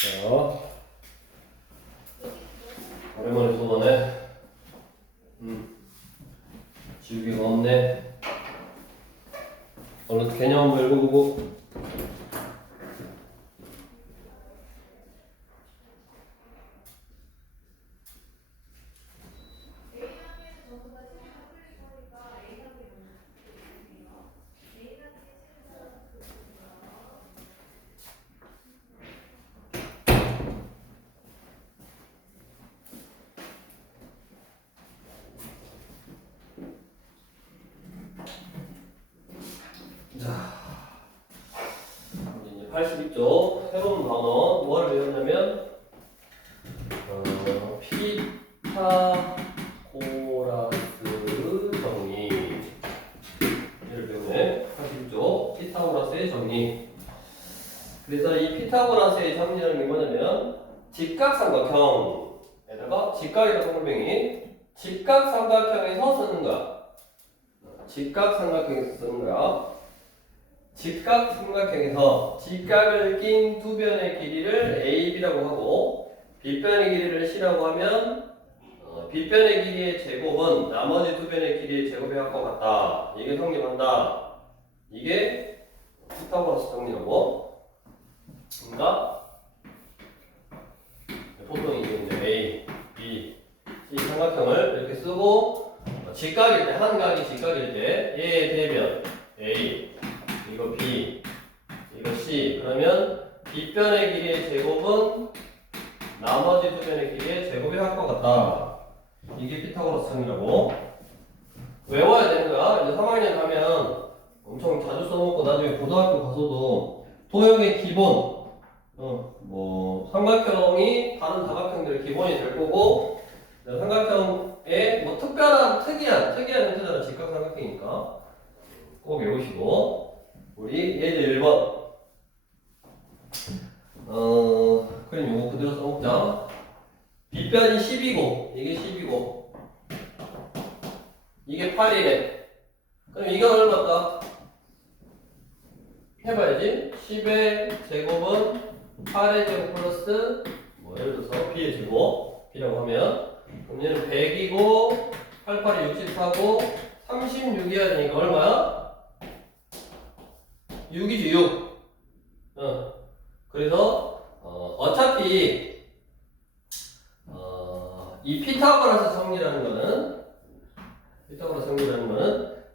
자, 오랜만에 또 보네. 지우개가 없네. 얼른 개념 한번 읽어보고. 자, 이제 82쪽 새로운 단어 뭐를 배웠냐면 피타고라스 정리를 배우네. 82쪽 피타고라스의 정리. 그래서 이 피타고라스의 정리라는 게 뭐냐면 직각삼각형에다가 직각이라는 동글뱅이 직각삼각형에서 쓰는 거야. 직각삼각형에서 쓰는 거야. 직각삼각형에서 직각을 낀 두 변의 길이를 AB라고 하고 빗변의 길이를 C라고 하면 빗변의 길이의 제곱은 나머지 두 변의 길이의 제곱의 합과 같다. 이게 성립한다. 이게 피타고라스 정리라고. 그러니까 보통 이제 A, B, C 삼각형을 이렇게 쓰고 직각일 때, 한 각이 직각일 때 얘의 대변 A, 이거 B, 이거 C. 그러면 빗변의 길이의 제곱은 나머지 두 변의 길이의 제곱의 합과 같다. 이게 피타고라스 정리라고. 외워야 되는 거야. 이제 3학년 가면 엄청 자주 써먹고 나중에 고등학교 가서도 도형의 기본, 삼각형이 다른 다각형들의 기본이 될 거고, 삼각형의 뭐 특이한 형태잖아. 직각삼각형이니까 꼭 외우시고. 우리 예제 1번. 그럼 요거 그대로 써먹자. 빗변이 10이고, 이게 10이고, 이게 8이래. 그럼 이건 얼마다? 해봐야지. 10의 제곱은 8의 제곱 플러스, 예를 들어서 B의 제곱, B라고 하면, 그럼 얘는 100이고, 8, 8이 64고, 36이어야 되니까 얼마야? 6이지, 6. 그래서, 어차피, 이 피타고라스 정리라는 거는,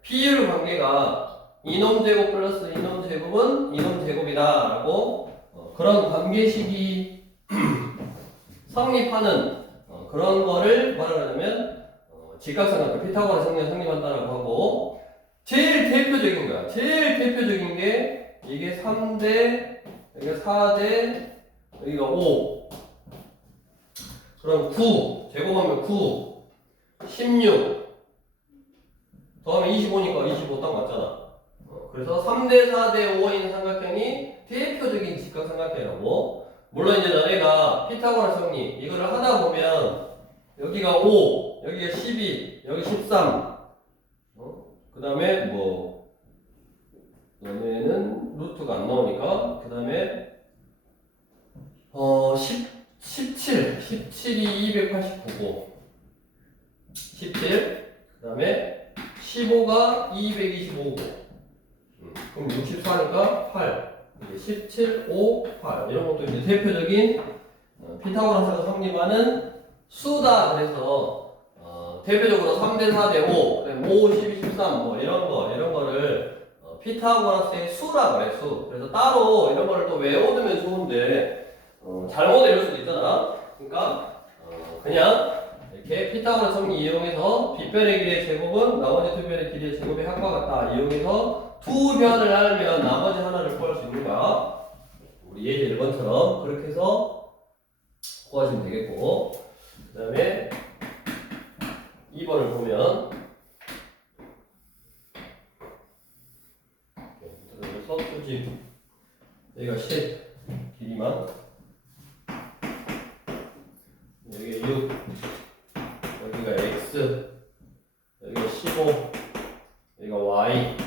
비율 관계가 이놈 제곱 플러스 이놈 제곱은 이놈 제곱이다. 라고, 그런 관계식이 성립하는, 그런 거를 뭐라 그러냐면, 직각삼각형, 피타고라스 정리가 성립한다라고 하고, 제일 대표적인 거야. 제일 대표적인 게 이게 3대, 여기가 4대, 여기가 5. 그럼 9. 제곱하면 9. 16. 더하면 25니까 25 딱 맞잖아. 그래서 3대, 4대, 5인 삼각형이 대표적인 직각삼각형이라고. 물론 이제 너네가 피타고라스 정리 이거를 하다 보면 여기가 5, 여기가 12, 여기 13. 그 다음에 너네는 루트가 안 나오니까 그 다음에 17이 289고 17, 그 다음에 15가 225고 그럼 64니까 8, 17, 5, 8 이런 것도 이제 대표적인 피타고라스가 성립하는 수다. 그래서 대표적으로 3대 4대 5, 5, 12, 13 이런 거를 피타고라스의 수라고 해. 수. 그래서 따로 이런 거를 또 외워두면 좋은데 잘못 외울 수도 있잖아. 그러니까 그냥 이렇게 피타고라스 정리 이용해서 빗변의 길이의 제곱은 나머지 두 변의 길이의 제곱의 합과 같다. 이용해서 두 변을 알면 나머지 하나를 구할 수 있는 거야. 우리 예제 1번처럼 그렇게 해서 구하시면 되겠고, 그 다음에 2번을 보면 수직 여기가 10 길이만, 여기가 6, 여기가 X, 여기가 15, 여기가 Y.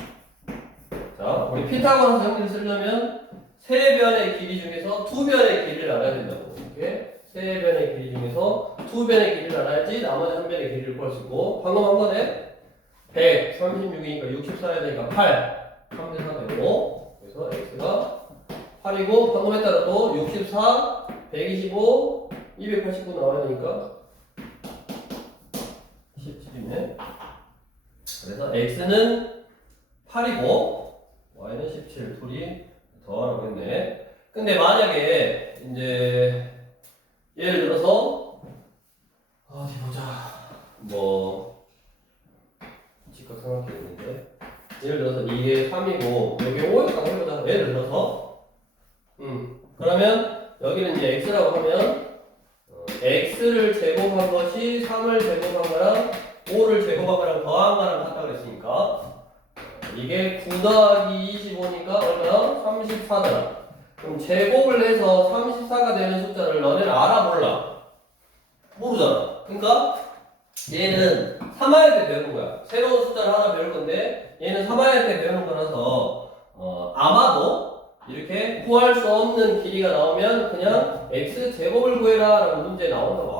자, 우리 피타고라스 정리를 쓰려면 세 변의 길이 중에서 두 변의 길이를 알아야 된다고. 이렇게 세 변의 길이 중에서 두 변의 길이를 알아야지 나머지 한 변의 길이를 구할 수 있고, 방금 한 번에 136이니까 64해야 되니까 8 3대 4 되고, 그래서 x가 8이고, 방금 했다가 또 64, 125, 289 나와야 되니까 17이네. 그래서 x는 8이고 y는 17, 둘이 더하라고 했네. 근데 만약에 이제 예를 들어서 어디 보자, 뭐 직각 삼각형이 있는데 예를 들어서 이게 3이고 여기 5였다고 해보자. 예를 들어서 그러면 여기는 이제 x라고 하면 x를 제곱한 것이 3을 제곱한 거랑 5를 제곱한 거랑 더한 거랑 같다 그랬으니까 이게 9 더하기 25니까 얼마나? 34잖아. 그럼 제곱을 해서 34가 되는 숫자를 너네는 알아 몰라? 모르잖아. 그러니까 얘는 3화일 때 배우는 거야. 새로운 숫자를 하나 배울 건데 얘는 3화일 때 배우는 거라서 아마도 이렇게 구할 수 없는 길이가 나오면 그냥 x 제곱을 구해라 라는 문제 나온다고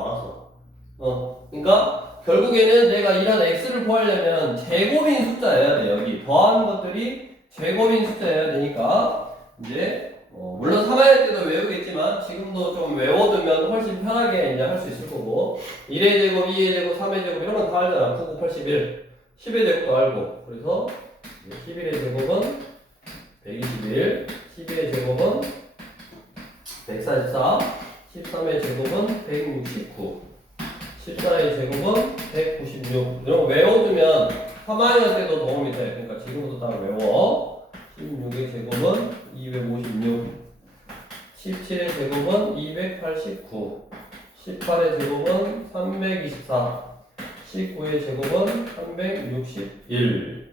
알았어. 그러니까 결국에는 내가 이런 x를 구하려면 제곱인 숫자여야 돼. 여기 더한 것들이 제곱인 숫자여야 되니까 이제 물론 3화일 때도 외우겠지만 지금도 좀 외워두면 훨씬 편하게 이제 할 수 있을 거고, 1의 제곱, 2의 제곱, 3의 제곱 이런 건 다 알잖아. 9, 9, 81 10의 제곱도 알고. 그래서 11의 제곱은 121, 12의 제곱은 144, 13의 제곱은 169, 14의 제곱은 196. 이런 거 외워두면 3학년 때도 도움이 돼. 그러니까 지금부터 딱 외워. 16의 제곱은 256, 17의 제곱은 289, 18의 제곱은 324, 19의 제곱은 361.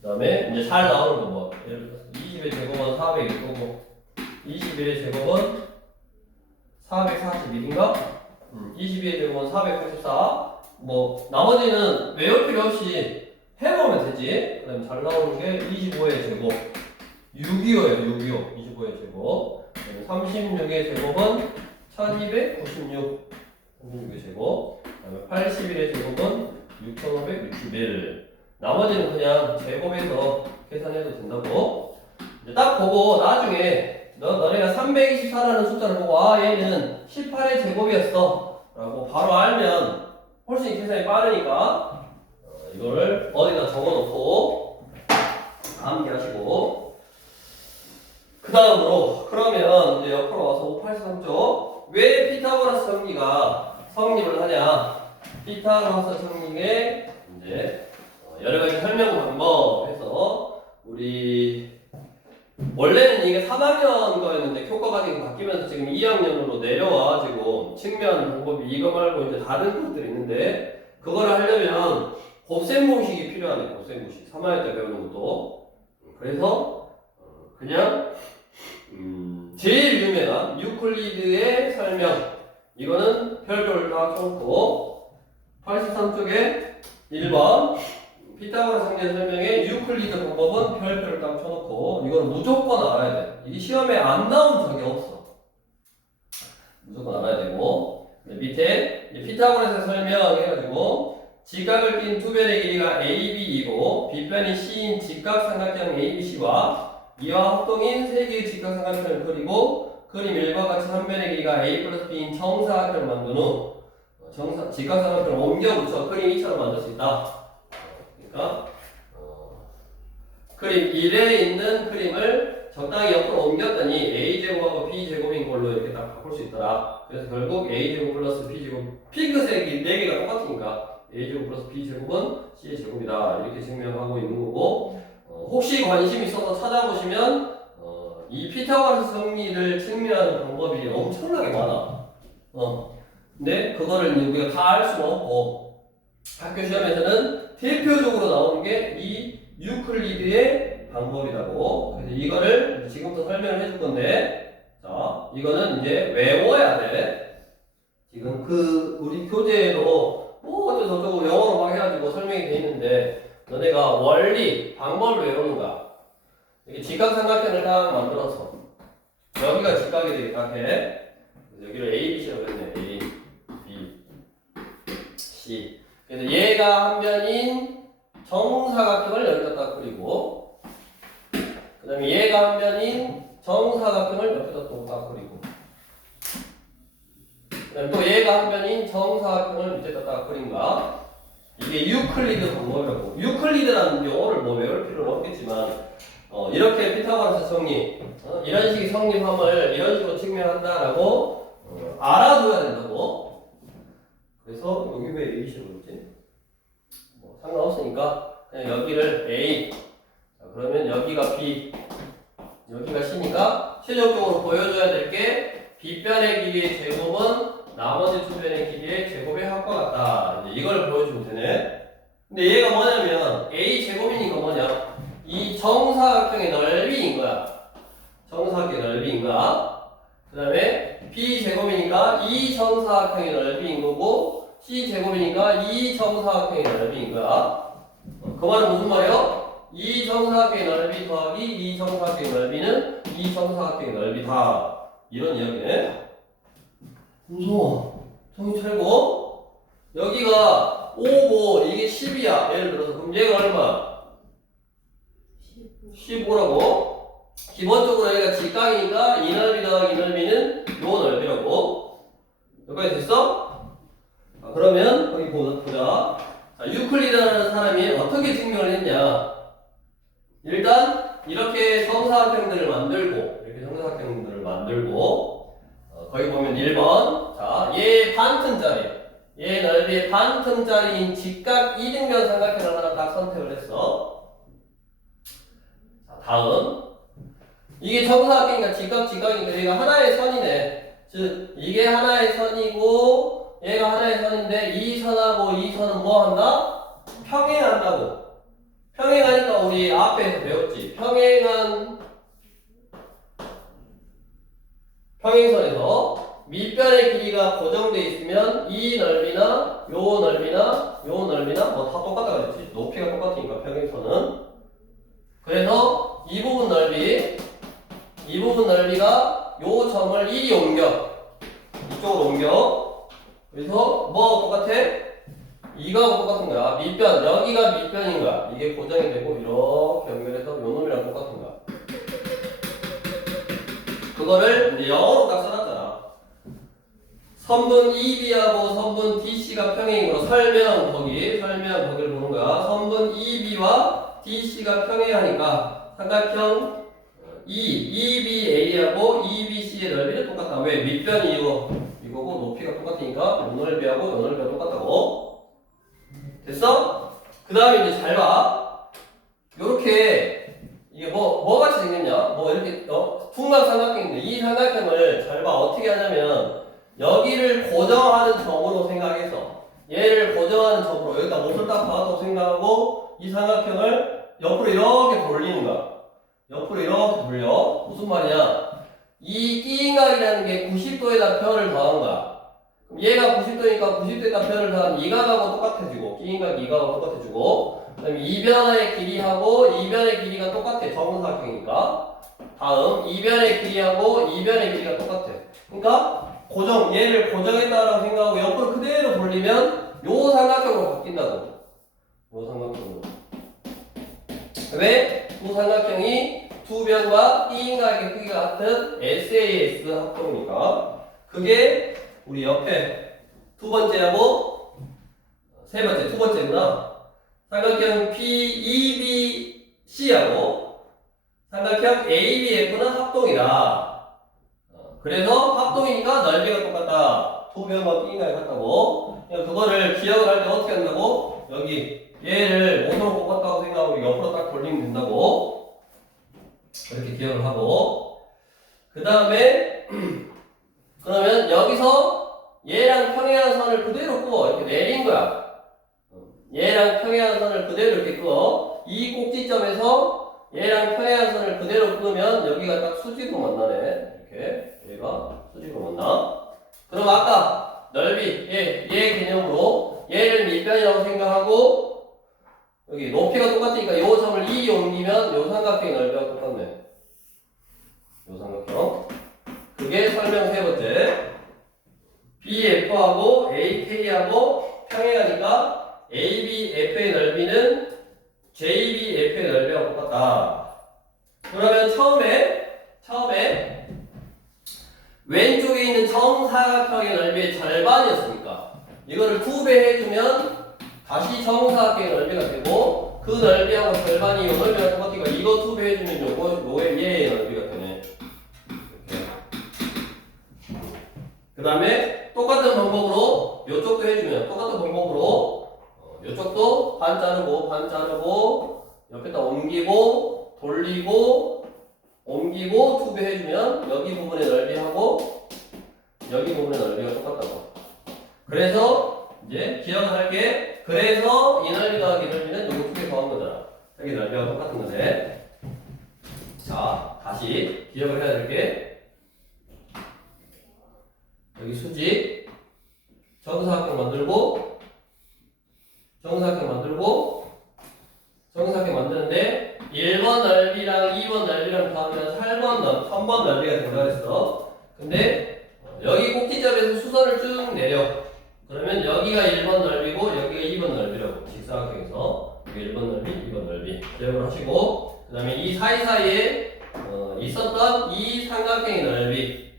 그 다음에 이제 잘 나오는 거 뭐 예를 들어서 20의 제곱은 400이고 21의 제곱은 441인가? 22의 제곱은 484. 뭐 나머지는 외울 필요 없이 해보면 되지. 그 다음에 잘 나오는 게 25의 제곱 625예요. 25의 제곱. 36의 제곱은 1296, 36의 제곱. 그 다음에 81의 제곱은 6561. 나머지는 그냥 제곱해서 계산해도 된다고. 이제 딱 보고 나중에 너네가 324라는 숫자를 보고 얘는 18의 제곱이었어 라고 바로 알면 훨씬 계산이 빠르니까 이거를 어디다 적어놓고 암기하시고, 그 다음으로 그러면 이제 옆으로 와서 583쪽 왜 피타고라스 성립을 하냐. 피타고라스 성립의 이제 여러 가지 설명 방법 해서 우리 원래는 이게 3학년 거였는데 교과 과정이 바뀌면서 지금 2학년으로 내려와가지고 측면 방법이 이거 말고 이제 다른 것들이 있는데 그거를 하려면 곱셈 공식이 필요하네. 곱셈 공식 3학년 때 배우는 것도. 그래서 그냥 제일 유명한 유클리드의 설명 이거는 별표를 딱 써놓고 83쪽에 1번 피타고라스 상제 설명의 유클리드 방법은 별표를 딱 쳐놓고 이건 무조건 알아야 돼. 이게 시험에 안 나온 적이 없어. 무조건 알아야 되고, 밑에 피타고라스 설명 해가지고 직각을 낀 두 변의 길이가 AB이고 B변이 C인 직각삼각형 ABC와 이와 합동인 세 개의 직각삼각형을 그리고 그림 1과 같이 한 변의 길이가 A 플러스 B인 정사각형을 만든 후 직각삼각형을 옮겨 붙여 그림 2처럼 만들 수 있다. 그러니까 그림 1에 있는 그림을 적당히 옆으로 옮겼더니 A제곱하고 B제곱인 걸로 이렇게 딱 바꿀 수 있더라. 그래서 결국 A제곱 플러스 B제곱, 핑크색이 4개가 똑같으니까 A제곱 플러스 B제곱은 C의 제곱이다. 이렇게 증명하고 있는 거고, 혹시 관심 있어서 찾아보시면 이 피타고라스 성리를 증명하는 방법이 엄청나게 많아. 근데 그거를 우리가 다 알 수는 없고 학교 시험에서는 대표적으로 나오는 게 이 유클리드의 방법이라고. 그래서 이거를 지금부터 설명을 해줄 건데, 자, 이거는 이제 외워야 돼. 지금 우리 교재에도 뭐 어쩌고저쩌고 영어로 막 해가지고 설명이 돼 있는데, 너네가 원리, 방법을 외우는 거야. 이렇게 직각삼각형을 딱 만들어서 여기가 직각이 되겠다 해. 여기를 A, B, C라고 했네. A, B, C. 그래서 얘가 한 변인 정사각형을 여기다 딱 그리고, 그 다음에 얘가 한 변인 정사각형을 옆에다 또 딱 그리고, 그 다음에 또 얘가 한 변인 정사각형을 밑에다 딱 그린 거야. 이게 유클리드 방법이라고. 유클리드라는 용어를 뭐 외울 필요는 없겠지만, 이렇게 피타고라스 성립, 이런 식의 성립함을 이런 식으로 증명한다라고 알아둬야 된다고. 그래서 여기 왜 A시로 그랬지? 뭐 상관없으니까 그냥 여기를 A. 자, 그러면 여기가 B, 여기가 C니까 최종적으로 보여줘야 될 게 B변의 길이의 제곱은 나머지 두 변의 길이의 제곱의 합과 같다. 이제 이걸 보여주면 되네. 근데 얘가 뭐냐면 A 제곱이니까 뭐냐? 이 정사각형의 넓이인 거야. 정사각형의 넓이인 거야. 그 다음에 B 제곱이니까 이 정사각형의 넓이인 거고, C 제곱이니까 이 정사각형의 넓이인 거야. 그 말은 무슨 말이야? 이 정사각형의 넓이 더하기 이 정사각형의 넓이는 이 정사각형의 넓이다. 이런 이야기네. 무서워. 정신 차리고. 여기가 5고 이게 10이야. 예를 들어서. 그럼 얘가 얼마? 15라고. 기본적으로 여기가 직각이니까 이 넓이 더하기 이 넓이는 요 넓이라고. 여기까지 됐어? 그러면 거기 보자. 자, 유클리드라는 사람이 어떻게 증명을 했냐? 일단 이렇게 정사각형들을 만들고 거기 보면 1번. 자, 얘 반틈짜리, 얘 넓이의 반틈짜리인 직각 이등변 삼각형을 하나 딱 선택을 했어. 자, 다음. 이게 정사각형이니까 직각이니까 얘가 하나의 선이네. 즉 이게 하나의 선이고 얘가 하나의 선인데 이 선하고 이 선은 뭐 한다? 평행한다고. 평행하니까 우리 앞에서 배웠지. 평행선에서 밑변의 길이가 고정되어 있으면 이 넓이나 요 넓이나 요 넓이나 뭐 다 똑같다 그랬지. 높이가 똑같으니까 평행선은. 그래서 이 부분 넓이가 요 점을 1이 옮겨. 이쪽으로 옮겨. 그래서 뭐 똑같아? 이거하고 똑같은 거야. 밑변, 여기가 밑변인 거야. 이게 고정이 되고 이렇게 연결해서 요 놈이랑 똑같은 거야. 그거를 이제 영어로 딱 써놨잖아. 선분 EB하고 선분 DC가 평행이므로 설명 거기를 보는 거야. 선분 EB와 DC가 평행하니까 삼각형 EBA하고 EBC의 넓이는 똑같다. 왜? 밑변이 이거고 높이가 똑같으니까 요 넓이하고 요 넓이가 똑같다고. 됐어? 그 다음에 이제 잘 봐. 요렇게 이게 뭐 같이 생겼냐? 뭐 이렇게 둔각 삼각형인데 이 삼각형을 잘 봐. 어떻게 하냐면 여기를 고정하는 점으로 생각해서 얘를 고정하는 점으로 여기다 못을 딱 박았다고 생각하고 이 삼각형을 옆으로 이렇게 돌리는 거야. 옆으로 이렇게 돌려. 무슨 말이야? 이 끼인각이라는 게 90도에다 편을 더한 거야. 그럼 얘가 90도니까 90도에다 편을 더한 이각하고 똑같아지고 끼인각 이각하고 똑같아지고, 그 다음에 이변의 길이하고 이변의 길이가 똑같아. 정사각형이니까. 다음 이변의 길이하고 이변의 길이가 똑같아. 그러니까 얘를 고정했다라고 생각하고 옆으로 그대로 돌리면 요 삼각형으로 바뀐다고. 요 삼각형으로. 왜? 두 삼각형이 두 변과 B인각의 크기가 같은 SAS 합동이니까. 그게 우리 옆에 두 번째하고 두 번째구나. 삼각형 PEBC하고 삼각형 ABF는 합동이다. 그래서 합동이니까 넓이가 똑같다. 두 변과 B인각이 같다고. 그거를 기억을 할 때 어떻게 한다고? 여기 얘를 오도로 꼽았다고 생각하고 옆으로 딱 돌리면 된다고. 그렇게 기억을 하고. 그 다음에 그러면 여기서 얘랑 평행한 선을 그대로 끄어. 이렇게 내린 거야. 얘랑 평행한 선을 그대로 이렇게 끄어. 이 꼭지점에서 얘랑 평행한 선을 그대로 끄면 여기가 딱 수직으로 만나네. 이렇게 얘가 수직으로 만나. 그럼 아까 넓이 얘 개념으로 얘를 밑변이라고 생각하고 여기 높이가 똑같으니까 요 점을 2이 옮기면 요 삼각형의 넓이가 똑같네. 이게 설명 세 번째. BF하고 AK하고 평행하니까 ABF의 넓이는 JBF의 넓이하고 똑같다. 그러면 처음에 왼쪽에 있는 정사각형의 넓이의 절반이었으니까 이거를 2배 해주면 다시 정사각형의 넓이가 되고 그 넓이하고 절반이 이 넓이가 똑같으니까 이거 2배 해주면 요거의 얘의 넓이가 되네. 이렇게. 그 다음에 똑같은 방법으로 요쪽도 해주면 똑같은 방법으로 요쪽도 반 자르고 옆에다 옮기고 돌리고 옮기고 2배 해주면 여기 부분의 넓이하고 여기 부분의 넓이가 똑같다고. 그래서 이제 기억을 할게. 그래서 이 넓이 더하기 이 넓이는 요거 2개 더한 거잖아. 여기 넓이가 똑같은 거네. 자, 다시 기억을 해야 될 게 여기 수직 정사각형 만들고 정사각형 만드는데 1번 넓이랑 2번 넓이랑 더하면 3번 넓이가 된다고 했어. 근데 여기 꼭지점에서 수선을 쭉 내려. 그러면 여기가 1번 넓이고 여기가 2번 넓이라고. 직사각형에서 여기 1번 넓이, 2번 넓이 기억을 하시고, 그 다음에 이 사이사이에 있었던 이 삼각형의 넓이,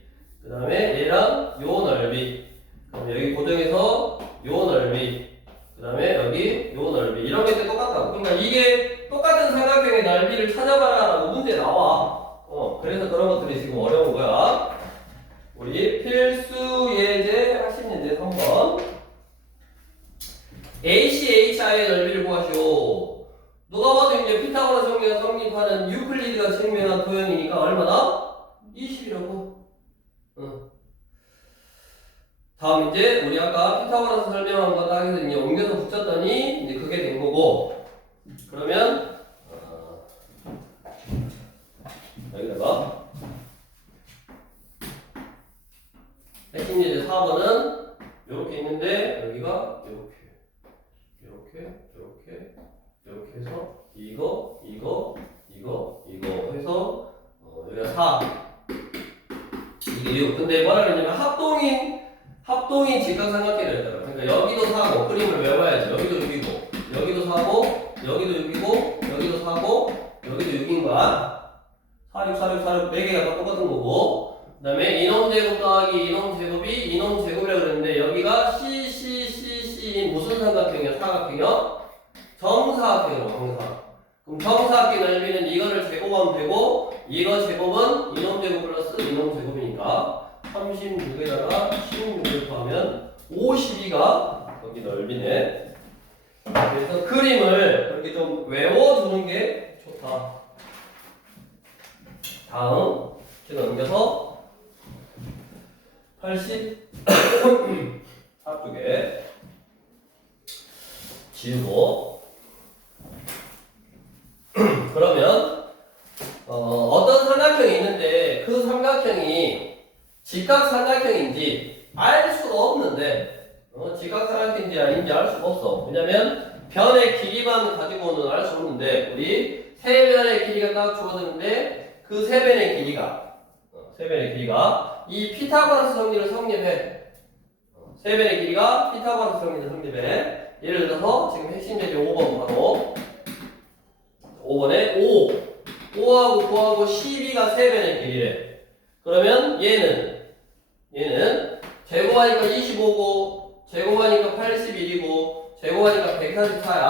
그 다음에 얘랑 요 넓이, 그다음에 여기 고정해서 요 넓이, 그 다음에 여기 요 넓이, 이런 게 똑같다고. 그러니까 이게 똑같은 삼각형의 넓이를 찾아봐라라고 문제 나와. 그래서 그런 것들이 지금 어려운 거야. 우리 필수 예제 학습 예제 3번. ACHI의 넓이를 구하시오. 누가 봐도 이제 피타고라스 정리가 성립하는 유클리드가 증명한 도형이니까 얼마나? 20이라고. 다음 이제 우리 아까 피타고라스 설명한 거 딱 해서 이제 옮겨서 붙였더니 이제 그게 된 거고. 그러면 여기다가 핵심 예제 4번은 이렇게 있는데 여기가 이렇게 해서 이거 해서 여기가 4 이게 6. 근데 뭐라 그러냐면 합동인 직각삼각형이라 했잖아. 그러니까 여기도 4고 그림을 외워야지. 여기도 6이고 여기도 4고 여기도 6이고 여기도 4고 여기도 6인 거야. 4, 6, 4, 6, 4, 6 4개가 다 똑같은 거고, 그 다음에 이놈 제곱 더하기 이놈 제곱이 이놈 제곱이라고 그랬는데 여기가 CCCC인 무슨 삼각형이야? 사각형이야? 정사각형이라고. 그럼 정사각형 넓이는 이거를 제곱하면 되고 이거 제곱은 이놈 제곱 플러스 이놈 제곱이니까 36에다가 16을 더하면 52가 여기 넓이네. 그래서 그림을 그렇게 좀 외워두는 게 좋다. 다음 제가 넘겨서 84쪽에 지우고 그러면 어떤 삼각형이 있는데 그 삼각형이 직각삼각형인지 알 수가 없는데 직각삼각형인지 아닌지 알 수가 없어. 왜냐면 변의 길이만 가지고는 알 수 없는데 우리 세 변의 길이가 딱 주어졌는데 그 세 변의 길이가 이 피타고라스 정리를 성립해. 세 변의 길이가 피타고라스 정리를 성립해. 예를 들어서 지금 핵심 예제 5번 바로 5번에 5하고 9하고 12가 세 변의 길이래. 그러면 얘는 제곱하니까 25고 제곱하니까 81이고 제곱하니까 144야.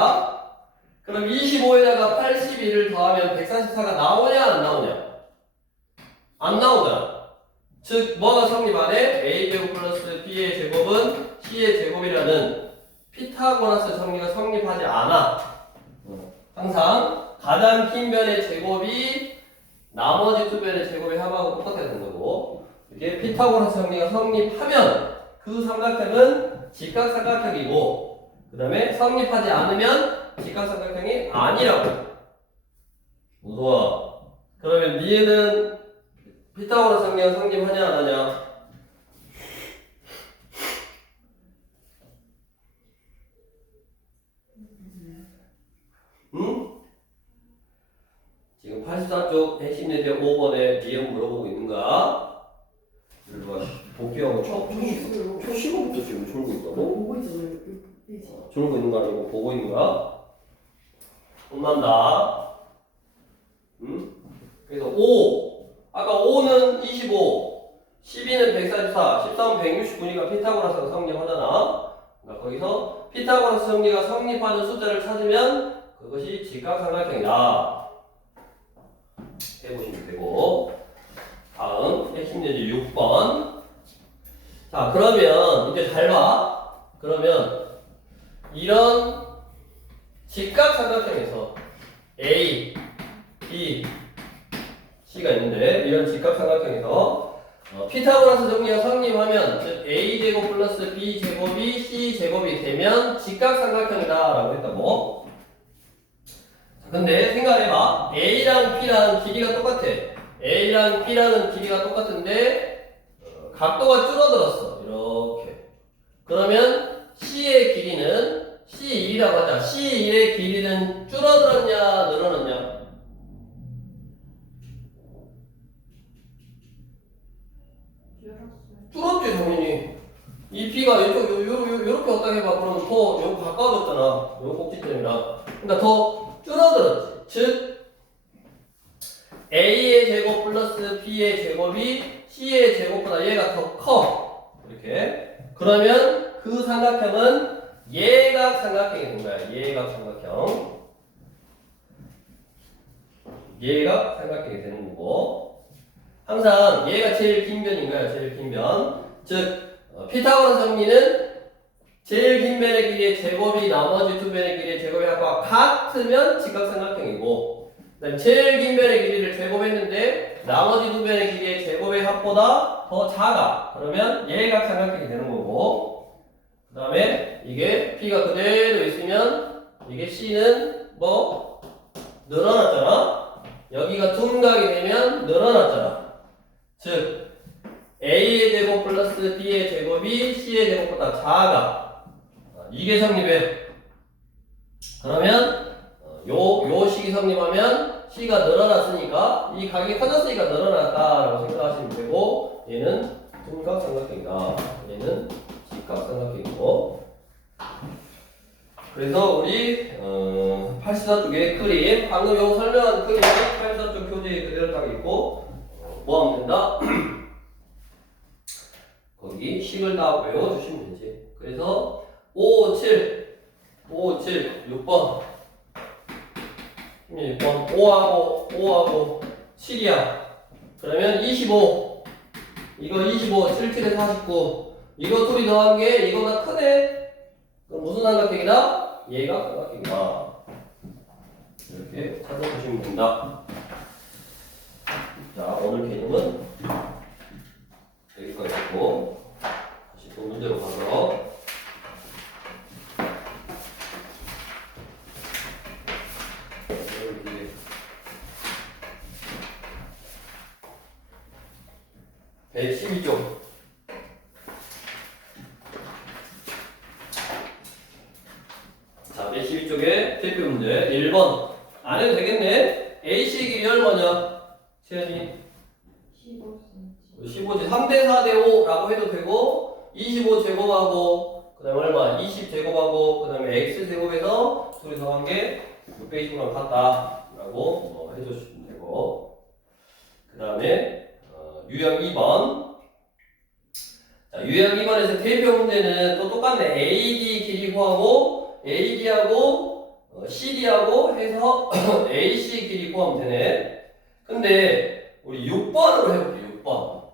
그럼 25에다가 81을 더하면 144가 나오냐 안 나오냐? 안 나오잖아. 즉 뭐가 성립 안 해? A제곱 플러스 B의 제곱은 C의 제곱이라는 피타고라스 정리가 성립하지 않아. 항상 가장 긴 변의 제곱이 나머지 두 변의 제곱의 합하고 똑같아야 된다고. 이게 피타고라스 정리가 성립하면 그 삼각형은 직각삼각형이고, 그 다음에 성립하지 않으면 직각삼각형이 아니라고. 무서워. 그러면 니에는 피타고라스 정리가 성립하냐 안 하냐? 응? 지금 84쪽 핵심 예제 5번에 니은 물어보고 있는가? 복귀하고 있어요. 초 시간부터 지금 졸고 있다고? 보고 있잖아요. 페이지. 졸고 있는 거 아니고 보고 있는 거야? 혼난다. 응? 그래서 5. 아까 5는 25, 12는 144, 13은 169니까 피타고라스가 성립하잖아. 그러니까 거기서 피타고라스 정리가 성립하는 숫자를 찾으면 그것이 직각삼각형이다. 해보시면 되고. 다음 핵심 예제 6번. 자, 그러면 이제 잘 봐. 그러면 이런 직각삼각형에서 A, B, C가 있는데 이런 직각삼각형에서 피타고라스 정리가 성립하면 즉 A제곱 플러스 B제곱이 C제곱이 되면 직각삼각형이다 라고 했다고. 근데 생각해봐. A랑 B랑 길이가 똑같아. A랑 B랑은 길이가 똑같은데 각도가 줄어들었어. 이렇게. 그러면 C의 길이는 C1이라고 하자. C1의 길이는 줄어들었냐 늘어났냐? 줄었지 당연히. 이 B가 요렇게 왔다 해봐. 그러면 더 요거 가까워졌잖아. 요 꼭지점이랑. 그러니까 더 줄어들었지. 즉 A의 제곱 플러스 B의 제곱이 C의 제곱보다 얘가 더 커. 이렇게. 그러면 그 삼각형은 예각 삼각형이 된 거야. 예각 삼각형. 예각 삼각형이 되는 거고. 항상 얘가 제일 긴 변인 거야. 제일 긴 변. 즉 피타고라스 정리는 제일 긴 변의 길이의 제곱이 나머지 두 변의 길이의 제곱의 합과 같으면 직각삼각형이고, 그다음 제일 긴 변의 길이를 제곱했는데 나머지 두 변의 길이의 제곱의 합보다 더 작아. 그러면 예각삼각형이 되는 거고, 그 다음에 이게 P가 그대로 있으면 이게 C는 뭐 늘어났잖아. 여기가 둔각이 되면 늘어났잖아. 즉 A의 제곱 플러스 B의 제곱이 C의 제곱보다 작아. 이게 성립해. 그러면 요 식이 성립하면 C가 늘어났으니까 이 각이 커졌으니까 늘어났다라고 생각하시면 되고, 얘는 둔각삼각형이다. 얘는 직각삼각형이고. 그래서 우리 84쪽의 그림, 방금 요 설명한 그림이 84쪽 교재에 그대로 딱 있고, 뭐 하면 된다? 거기 식을 다 외워주시면 되지. 그래서 5, 7, 6번. 6번. 5하고 7이야. 그러면 25. 이거 25, 77에 49. 이거 둘이 더한 게 이거보다 크네? 그럼 무슨 삼각형이다? 얘가 삼각형이다. 이렇게 찾아보시면 된다. 자, 오늘 개념은 여기까지 있고, 다시 또 문제로 가서 여기 112쪽. 자, 112쪽에 대표 문제 1번. 안 해도 되겠네. AC 길이 얼마냐? 채연이 15지 3대 4대 5라고 해도 되고, 25제곱하고 그 다음에 얼마? 20제곱하고 그 다음에 x제곱에서 둘이 더한 게 620이랑 같다 라고 해주시면 되고, 그 다음에 유형 2번. 자, 유형 2번에서 대표 문제는 또 똑같네. AD 길이 구하고 AD하고 CD하고 해서 AC 길이 구하면 되네. 근데 우리 6번으로 해볼게. 6번.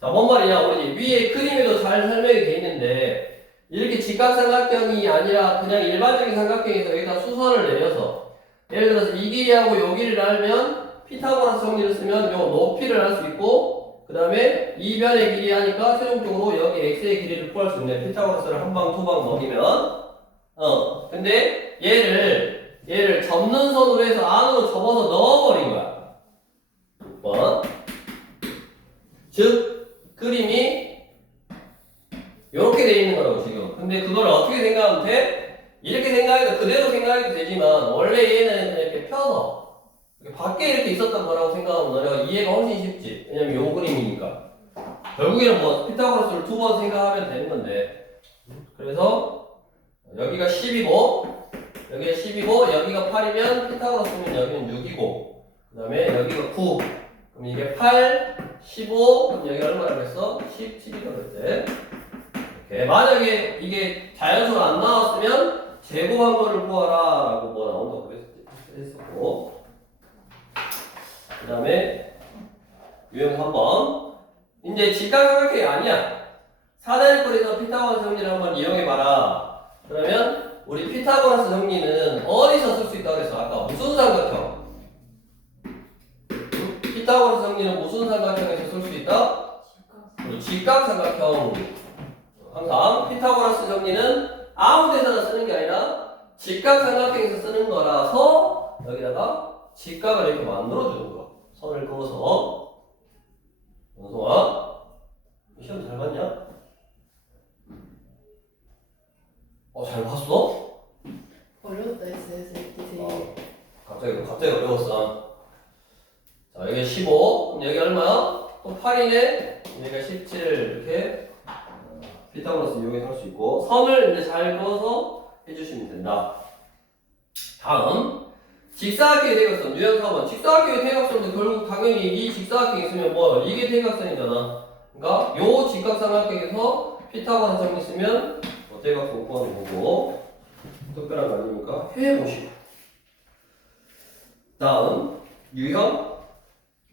자, 뭔 말이냐? 우리 위에 그림에도 잘 설명이 돼 있는데, 이렇게 직각삼각형이 아니라 그냥 일반적인 삼각형에서 여기다 수선을 내려서, 예를 들어서 이 길이하고 요 길이를 알면 피타고라스 정리를 쓰면 요 높이를 알 수 있고, 그 다음에 이 변의 길이 하니까 최종적으로 여기 x의 길이를 구할 수 있네. 피타고라스를 한 방, 두 방 먹이면. 근데 얘를 접는 선으로 해서 안으로 접어서 넣어버린 거야. 6번. 즉, 그림이 이렇게 돼 있는 거라고 지금. 근데 그걸 어떻게 생각하면 돼? 이렇게 생각해도 그대로 생각해도 되지만, 원래 얘는 이렇게 펴서 이렇게 밖에 이렇게 있었던 거라고 생각하면 너네가 이해가 훨씬 쉽지. 왜냐면 요 그림이니까. 결국에는 뭐 피타고라스를 두 번 생각하면 되는 건데. 그래서 여기가 10이고 여기가 10이고 여기가 8이면 피타고라스면 여기는 6이고 그 다음에 여기가 9 그럼 이게 8, 15 그럼 여기 얼마라고 했어? 17이라고 했지. 이렇게 만약에 이게 자연수로 안 나왔으면 제곱한 거를 구하라 라고 뭐 나온다고 했었고 그 다음에 유형 3번 이제 직각삼각형이 아니야. 사다리꼴에서 피타고라스 정리를 한번 이용해봐라. 그러면 우리 피타고라스 정리는 어디서 쓸 수 있다고 그랬어? 아까 무슨 삼각형? 피타고라스 정리는 무슨 삼각형에서 쓸 수 있다? 직각삼각형. 항상 피타고라스 정리는 아무 데서나 쓰는 게 아니라 직각삼각형에서 쓰는 거라서 여기다가 직각을 이렇게 만들어주는 거야. 선을 그어서. 원성아, 시험 잘 봤냐? 잘 봤어? 어려웠다 했어요. 되게. 갑자기 어려웠어. 자, 여기 15. 그럼 여기 얼마야? 또 8이네? 여기가 17 이렇게 피타고라스 이용해서 할 수 있고 선을 이제 잘 그어서 해주시면 된다. 다음 직사각형의 대각선 유형 4번 직사각형의 대각선도 결국 당연히 이 직사각형이 있으면 뭐 이게 대각선이잖아. 그러니까 요 직각삼각형에서 피타고라스 정리 쓰면 뭐 대각선 구하는 거고 특별한 거 아닙니까? 해보시고 다음 유형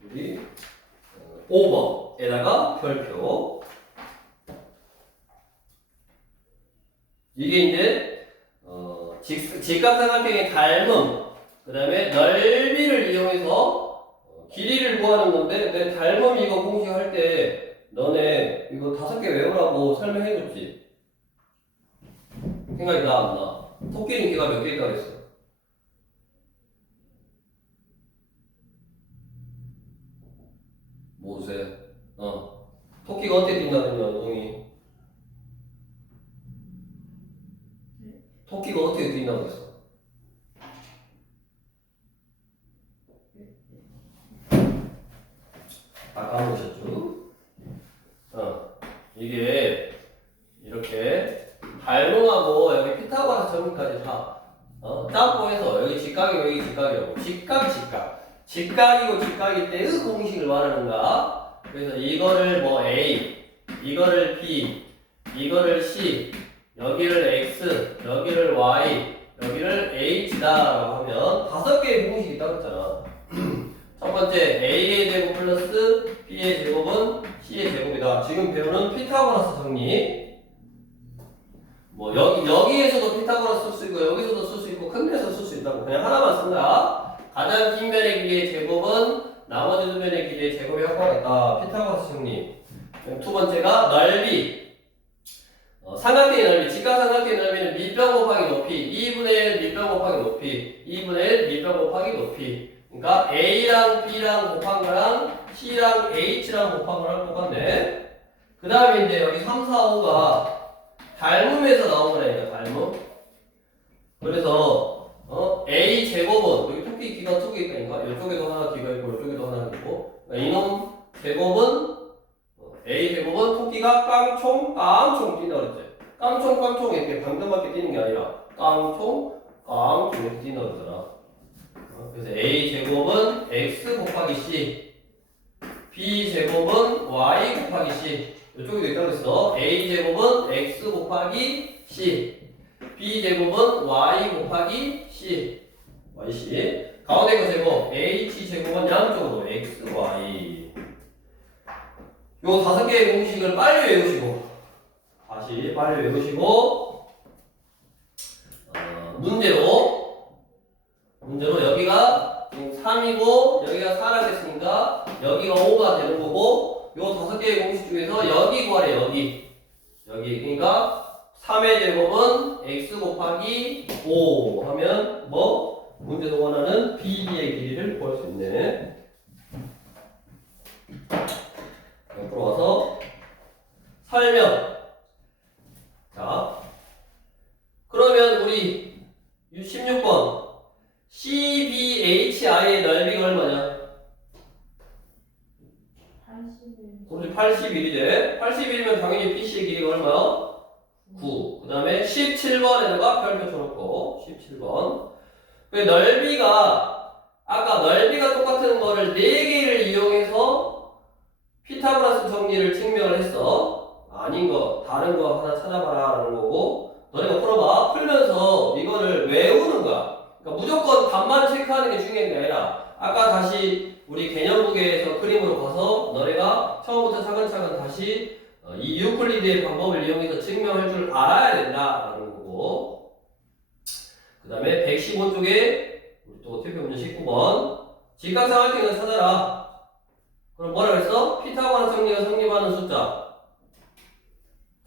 우리 5번에다가 별표 이게 이제 직각삼각형의 닮음 그 다음에 넓이를 이용해서 길이를 구하는 건데 내 닮음 이거 공식 할 때 너네 이거 5개 외우라고 설명해줬지? 생각이 나 안 나? 토끼는 걔가 몇 개 있다고 했어? 모세 토끼가 어떻게 뛴다고 했냐 동이 토끼가 어떻게 뛴다고 했어? 까먹으셨죠? 이게 이렇게 닮음하고 여기 피타고라스 정리까지 다 짬뽕해서 여기 직각이고 여기 직각이라고 직각이고 직각일 때의 공식을 말하는가. 그래서 이거를 뭐 A 이거를 B 이거를 C 여기를 X 여기를 Y 여기를 H다라고 하면 5개의 공식이 있다고 했잖아. 첫 번째 A의 제곱 플러스 B의 제곱은 C의 제곱이다. 지금 배우는 피타고라스 정리. 뭐 여기에서도 피타고라스 쓸 수 있고 여기서도 쓸 수 있고 큰 데서 쓸 수 있다고 그냥 하나만 쓴다. 가장 긴 변의 길이의 제곱은 나머지 두 변의 길이의 제곱이 합하겠다. 피타고라스 정리. 두 번째가 넓이. 삼각형의 넓이, 직각삼각형의 넓이는 밑변 곱하기 높이, 2분의 1 밑변 곱하기 높이, 2분의 1 밑변 곱하기 높이. 그러니까 A랑 B랑 곱한 거랑 C랑 H랑 곱한 거랑 똑같네. 그 다음에 이제 여기 3, 4, 5가 닮음에서 나온 거라니까, 닮음. 그래서 A 제곱은 여기 토끼 귀가 2개 있다니까 이쪽에도 하나 귀가 있고 이쪽에도 하나 있고 그러니까 이놈 제곱은 A 제곱은 토끼가 깡총 뛴다 그랬지. 깡총 이렇게 방정맞게 뛰는 게 아니라 깡총 이렇게 뛴다 그러잖아. 그래서 A 제곱은 X 곱하기 C B 제곱은 Y 곱하기 C 이쪽에도 있다고 했어. A 제곱은 X 곱하기 C B 제곱은 Y 곱하기 C YC 가운데 거 제곱 H 제곱은 양쪽으로 X, Y 요 5개의 공식을 빨리 외우시고 다시 빨리 외우시고 문제로 여기가 지금 3이고 여기가 4라고 했으니까 여기가 5가 되는 거고 요 5개의 공식 중에서 여기 구하래 여기 그러니까 3의 제곱은 x 곱하기 5 하면 뭐 문제도 원하는 BD의 길이를 구할 수 있네. 옆으로 와서 설명. 자, 그러면 우리 16번 CBHI의 넓이가 얼마냐? 81. 우리 81이제 81이면 당연히 BC의 길이가 얼마야? 9. 그 다음에 17번에다가 별표 쳐놓고 17번. 그 넓이가 아까 넓이가 똑같은 거를 4개를 이용해서 피타고라스 정리를 증명을 했어. 아닌 거 다른 거 하나 찾아봐라 라는 거고 너네가 풀어봐. 풀면서 이거를 외우는 거야. 그러니까 무조건 답만 체크하는 게 중요한 게 아니라 아까 다시 우리 개념부계에서 그림으로 봐서 너네가 처음부터 차근차근 다시 이 유클리드의 방법을 이용해서 증명할 줄 알아야 된다라는 거고 그 다음에 115쪽에 우리 또 투표 문제 19번 직각삼각형을 찾아라. 그럼 뭐라 그랬어? 피타고라스 정리가 성립하는 숫자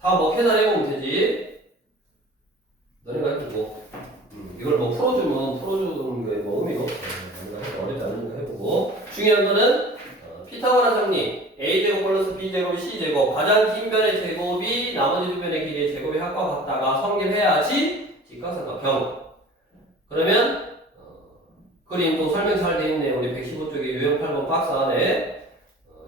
다 뭐 계산해보면 되지. 너네가 해보고 이걸 뭐 풀어주는 게 뭐 의미가 없어. 어렵지 않은 거 해보고 중요한 거는 피타고라스 정리 a제곱 플러스 b제곱 c제곱 가장 긴 변의 제곱이 나머지 두 변의 길이의 제곱의 합과 같다가 성립해야지 직각삼각형. 그러면 그림 또 설명 잘 돼 있네. 우리 115쪽에 유형 8번 박스 안에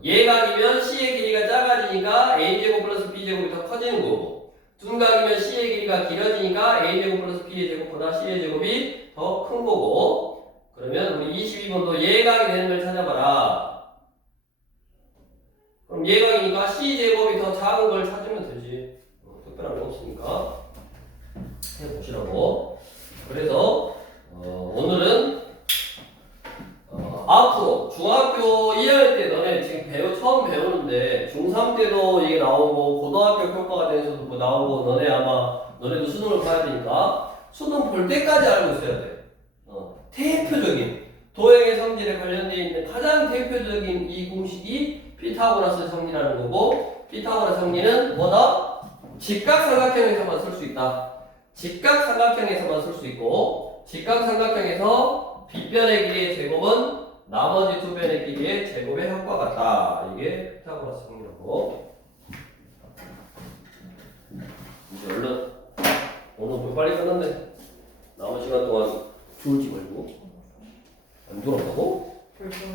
예각이면 c의 길이가 작아지니까 a제곱 플러스 b제곱이 더 커지는 거고 둔각이면 c의 길이가 길어지니까 a제곱 플러스 b의 제곱보다 c의 제곱이 더 큰 거고 그러면 우리 22번도 예각이 되는 걸 찾아봐라. 그럼 예각이니까 c제곱이 더 작은 걸 찾으면 되지. 특별한 거 없으니까 해보시라고. 그래서 오늘은 앞으로 중학교 2학년 때 너네 지금 처음 배우는데 중3 때도 이게 나오고 고등학교 교과가 돼서도 뭐 나오고 너네 아마 너네도 수능을 봐야 되니까 수능 볼 때까지 알고 있어야 돼. 대표적인 도형의 성질에 관련되어 있는 가장 대표적인 이 공식이 피타고라스 정리라는 거고 피타고라스 정리는 뭐다? 직각삼각형에서만 쓸 수 있다. 직각삼각형에서만 쓸 수 있고 직각삼각형에서 빗변의 길이의 제곱은 나머지 두 변의 길이의 제곱의 합과 같다. 이게 피타고라스 정리라고. 이제 얼른 오늘 뭐 빨리 끝났네. 남은 시간 동안 졸지 말고 안 졸았다고? 벌써